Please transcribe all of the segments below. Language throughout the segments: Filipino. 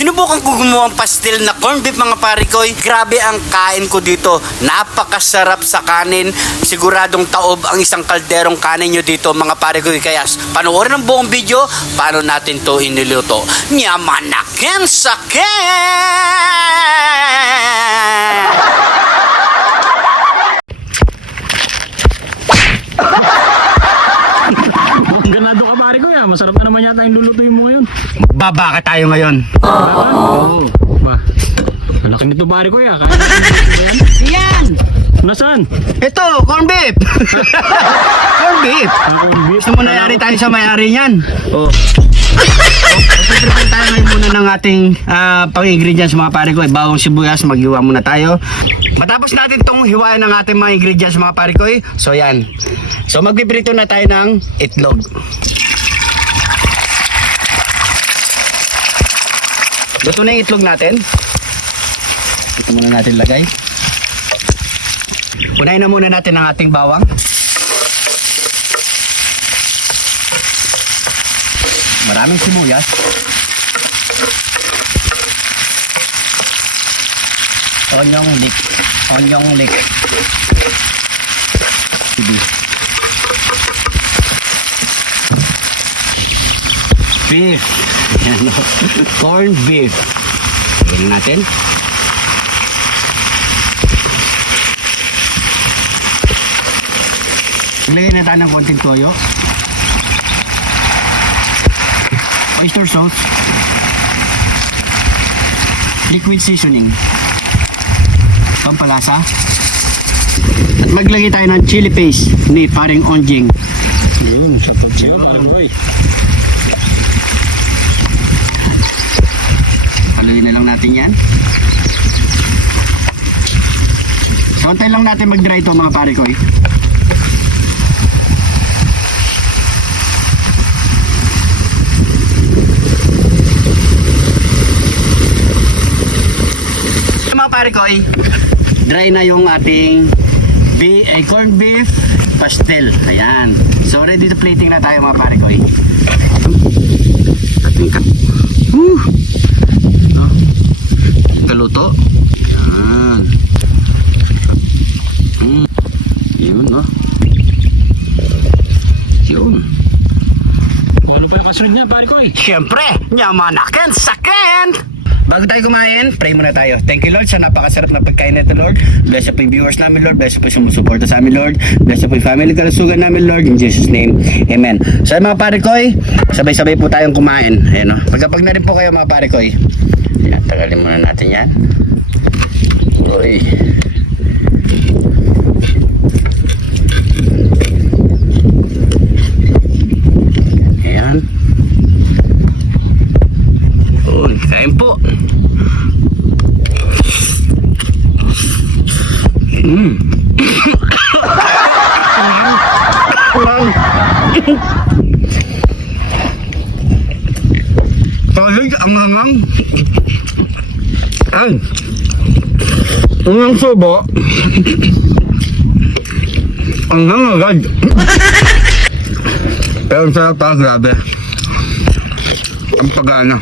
Sinubukan ko gumawa ng pastel na corned beef mga pare ko. Grabe ang kain ko dito. Napakasarap sa kanin. Siguradong taob ang isang kalderong kanin nyo dito mga pare ko. Kaya panoorin ang buong video paano natin to iniluto. Nyamanaken saken! Ganado ka pare ko ya, masarap na naman yata yung lulutuin mo ngayon. Baba ka tayo ngayon. Oo. Ba. Anak nito pare ko ya, kaya Yan! nasaan? Ito, corned beef! Corned beef! Gusto mo nayari tayo sa may-ari niyan? Oo. Prepare tayo ngayon muna ng ating pang-ingredients mga pare ko. Bawang sibuyas, maghiwa muna tayo. Matapos natin itong hiwain ng ating mga ingredients mga pare ko. So yan. So magpiprito na tayo ng itlog. Luto na yung itlog natin. Ito muna natin lagay. Unahin na muna natin ang ating bawang. Maraming sibuyas. Onyong leek. Onyong leek. Sige. Beef. Corned beef. Gawin natin. Ilagay na tayo ng konting toyo. Oyster sauce. Liquid seasoning. Pampalasa. At maglagay tayo ng chili paste ni paring Onjing. Yun, sakot siya pare ko. Palagay na lang natin yan. Kontay lang natin mag-dry ito mga pare ko. Mga pare ko dry na yung ating corned beef pastel. Ayan. So ready to plating na tayo mga pare ko. Kaluto. Ayan. Yun no. Yun. Kung ano pa yung kasunod niya pare ko Siyempre, nyamanaken saken! Bago tayo kumain, pray muna tayo. Thank you Lord sa napakasarap na pagkain nito Lord. Bless po yung viewers namin Lord. Bless po yung sumusuporta sa amin Lord. Bless po yung family kalusugan namin Lord. In Jesus name, Amen. So mga pare ko, sabay-sabay po tayong kumain. Ayan o. Pagkapag na rin po kayo mga pare ko. Ayan, tagalin muna natin yan. Uy. Ayan. Uy, kain po. Pagig ang hangang. Ay. Ang subo. Ang hangagad. Pero ang sarap pa, grabe. Ang pagana.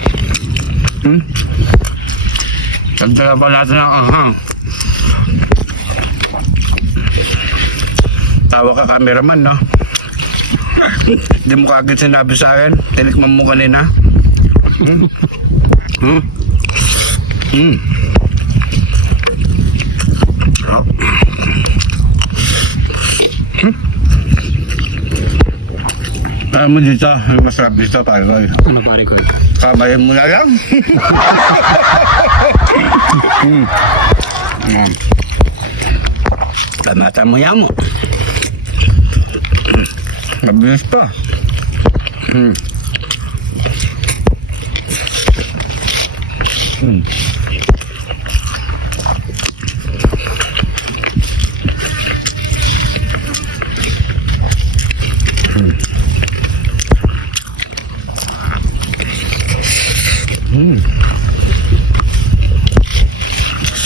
Tagtala pa natin ang ahang. Tawa ka cameraman, no? Hindi mo kagad sinabi sa akin. Tinikman mo kanina. Alam mo dito, masarap dito pare ko. Ano pare ko Kamayin mo na lang. Tamata mo yan mo. Mabilis pa.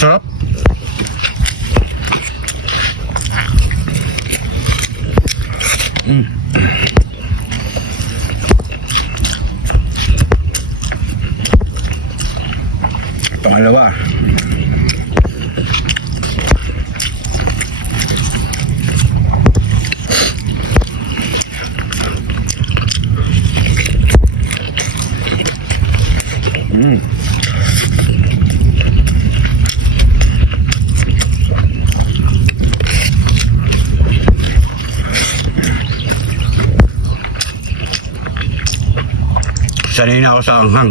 Sarap. Pangalawa. Sanay na ako sa anghang.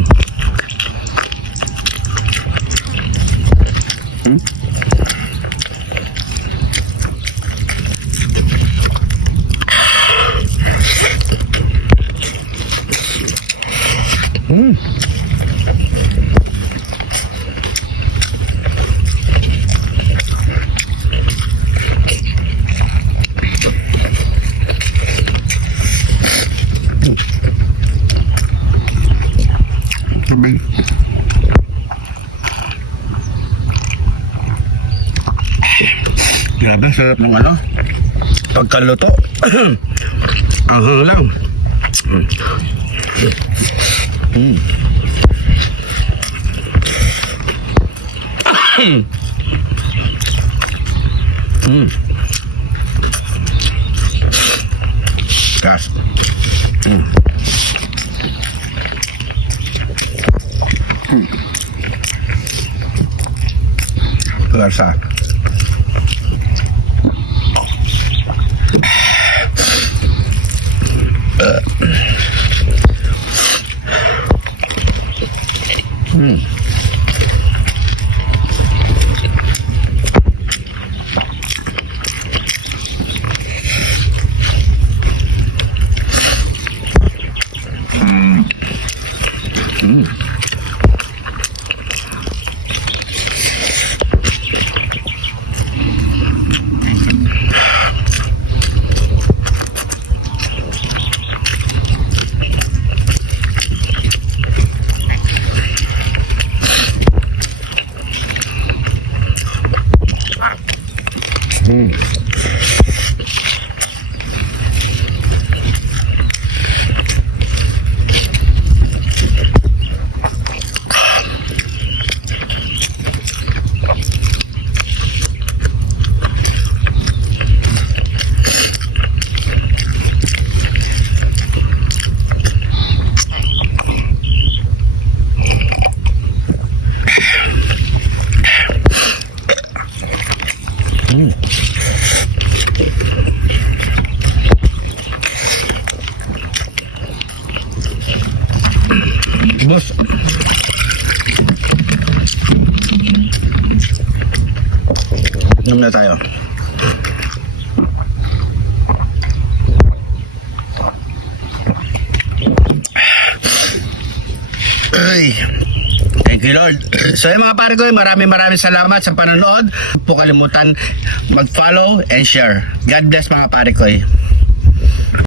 Sabay. Grabe, sarap ng ano. Pagkaluto. Anghang lang. Gas. Lasa. Boss. Inom na tayo. Ay. Thank you, Lord. So yung mga pare ko, maraming salamat sa panonood. Huwag po kalimutan mag-follow and share. God bless mga pare ko.